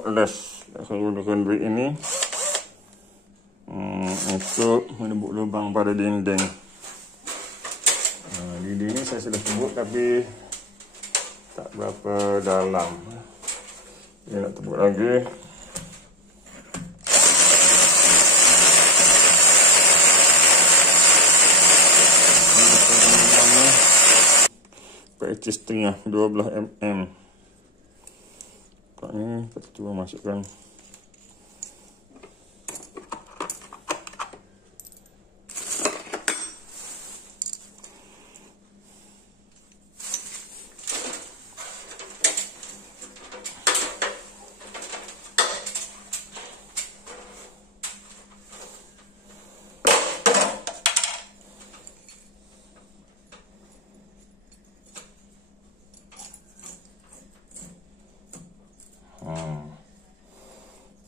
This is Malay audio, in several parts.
cordless. Saya gunakan duit ini untuk menembuk lubang pada dinding. Dinding ini saya sudah tembuk tapi tak berapa dalam. Ini nak tembuk lagi. Pakai setengah 12 mm. Kat ni kita cuba masukkan.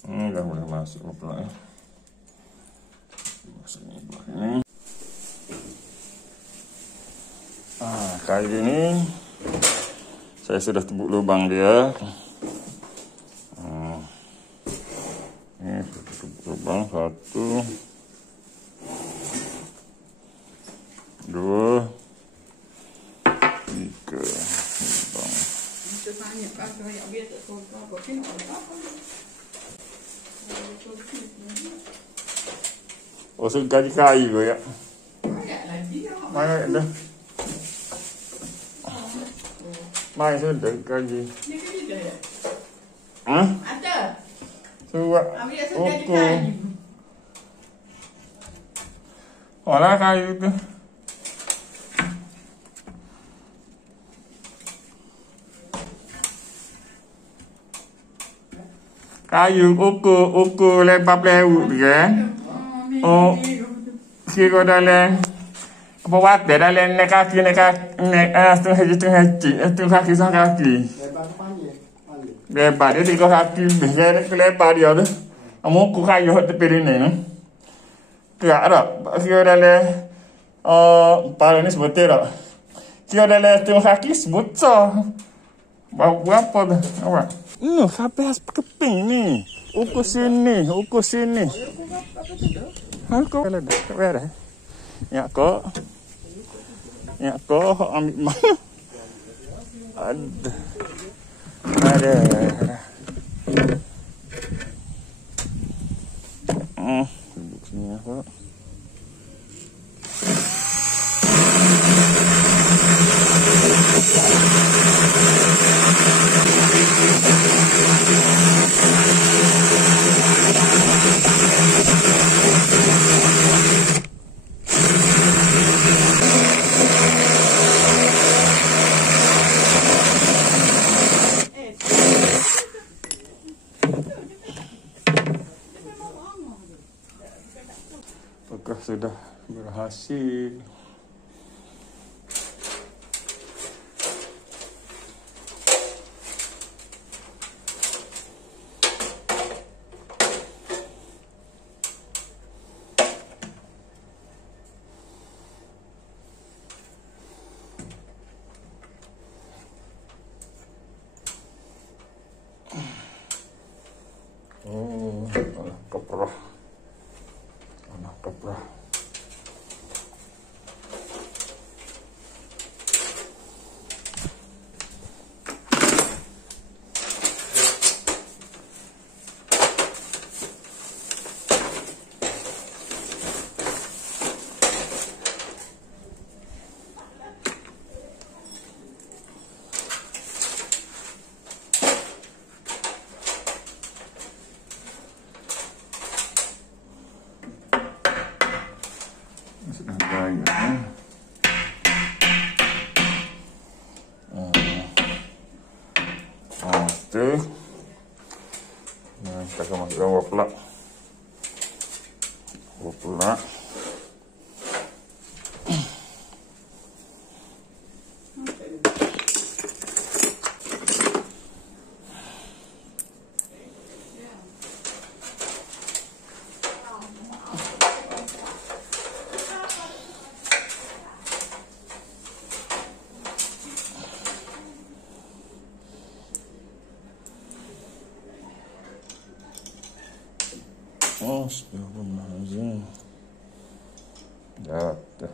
Ini dah boleh masuk pula ya. Masuk ni buat ini. Kayu ini saya sudah tembuk lubang dia. Ini sudah tembuk lubang 1, 2, 3 lubang. Oh, gergaji kayu ya. Mana dah? Mai sudah gergaji. Ada. Suat. Ukur. Olah kayu tu. Kayu ukur lebar pelewuk tu kan. Oh, kira dalam apa wadah dalam nak kaki setengah kaki satu kaki. Lebar dia 3 kaki lebih. Saya lebar dia tu. Muka kayu tepi ni. Gerak tak? Kira dalam pala ni sebetul tak? Kira dalam setengah kaki sebutah. Berapa tu? Awak? Sampai has keping ni. Ukur sini. Aku ada dah. Ya kok ambil mana? Ada. Duduk sini aku. Apakah sudah berhasil? Keprah. Sudah banyak ya. Itu. Nah, kita akan masukkan wapelak. Astagfirullahaladzim. Jatuh.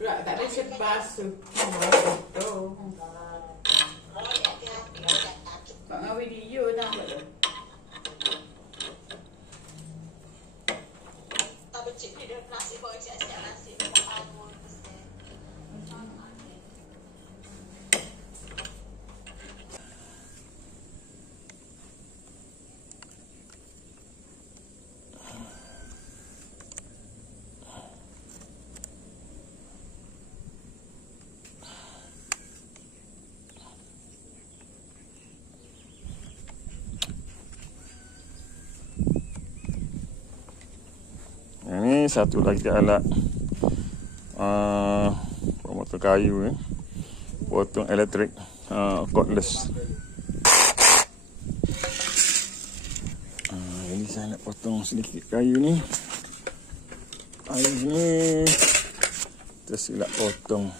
Berat tak ada set basuh. Betul. Kak ngah video dah betul. Tak becik ni dia nasi boy siap-siap nasi. Ini satu lagi alat pemotong kayu potong elektrik, cordless. Ini saya nak potong sedikit kayu ni. Kayu ni tersilap potong.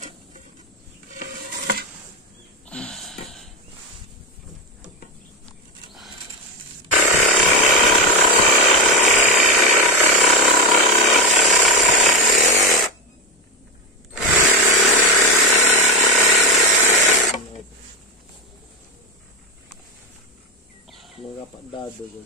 Rapat dada je.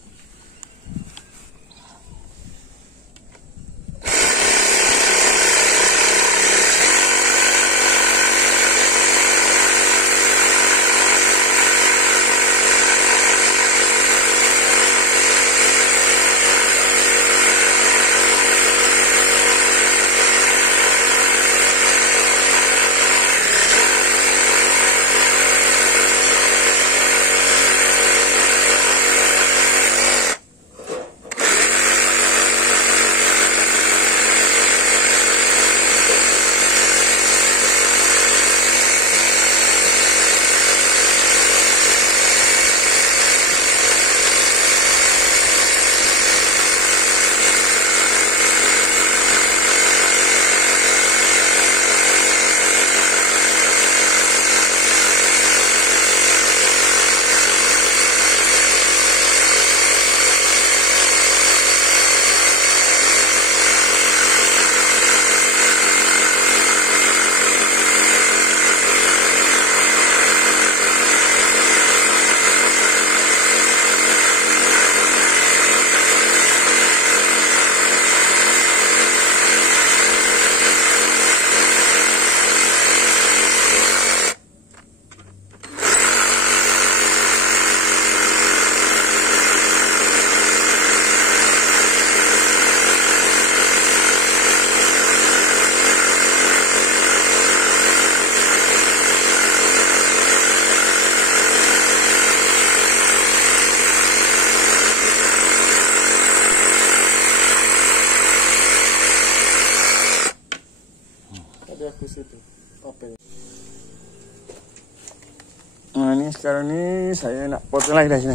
Ni sekarang ni saya nak potong lagi dah sini.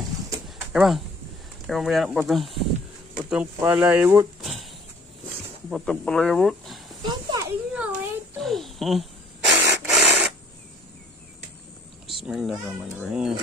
Bang. Saya punya nak potong kepala ibu. Potong kepala ibu. Saya tak ingat itu. Bismillahirrahmanirrahim.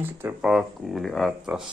Kita paku di atas.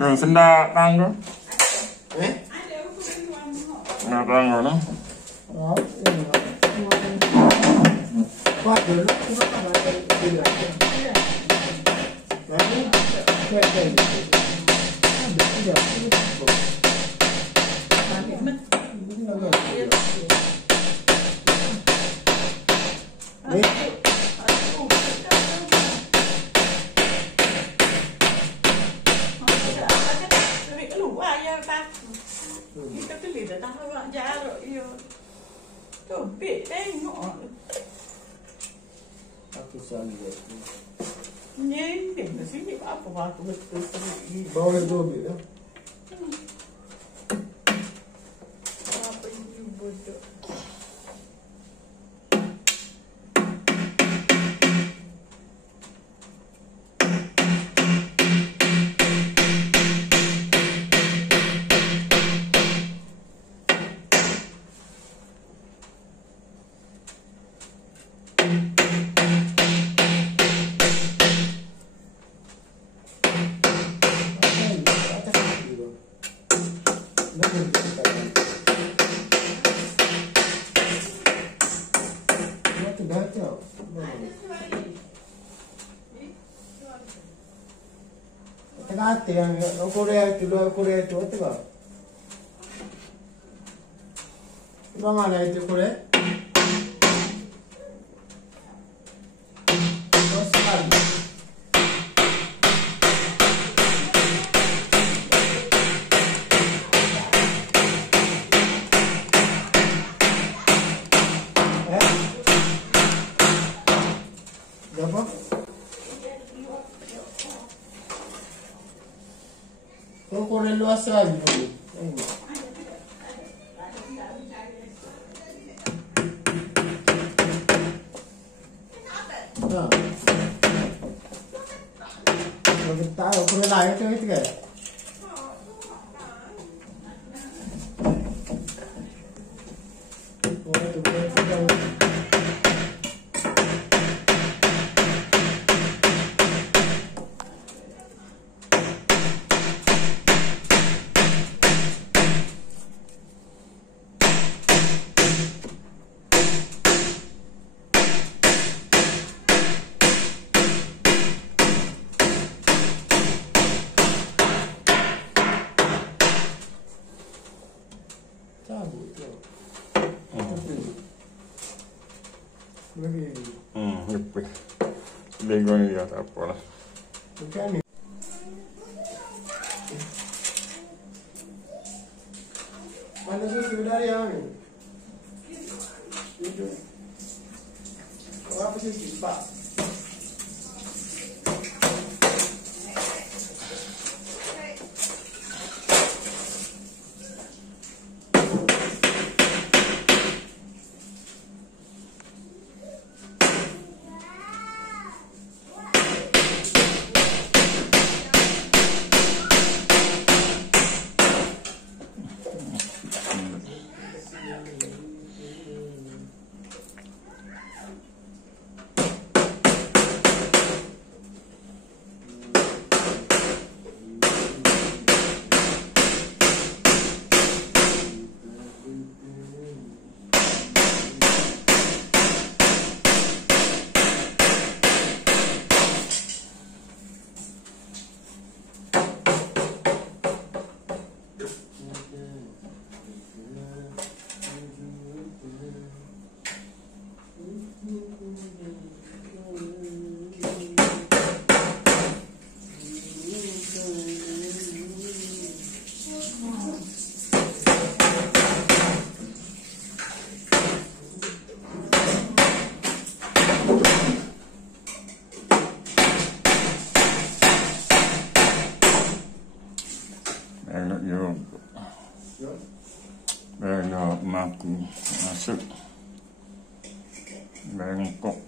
Yang sendak tangga. Nah, tangga no. Ni. Keluar ya tak. Kita pilih datang orang jarak ya. Tobek tengok. Aku selalu buat. Ni di sini apa waktu betul ni. Bawah dua bit dah. Apa ini bodoh. Tengah yang Korea itu, luar Korea itu, tengok. Luar mana itu Korea? Zanosman. Berapa? Korea luas lagi. Nah. Kalau kita tahu Korea lain itu kan? Korea itu kan? Cabut tu. Lagi. Lebih. Bengong ya tak apalah. Bukan ni. Mana susu dari yang ni? Itu. Apa sih Pak? Enak juga. Enak maku masuk. Bengkok.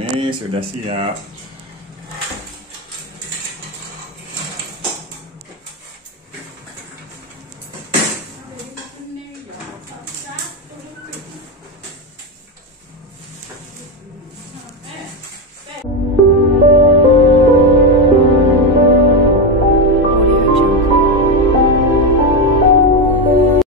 ni sudah siap.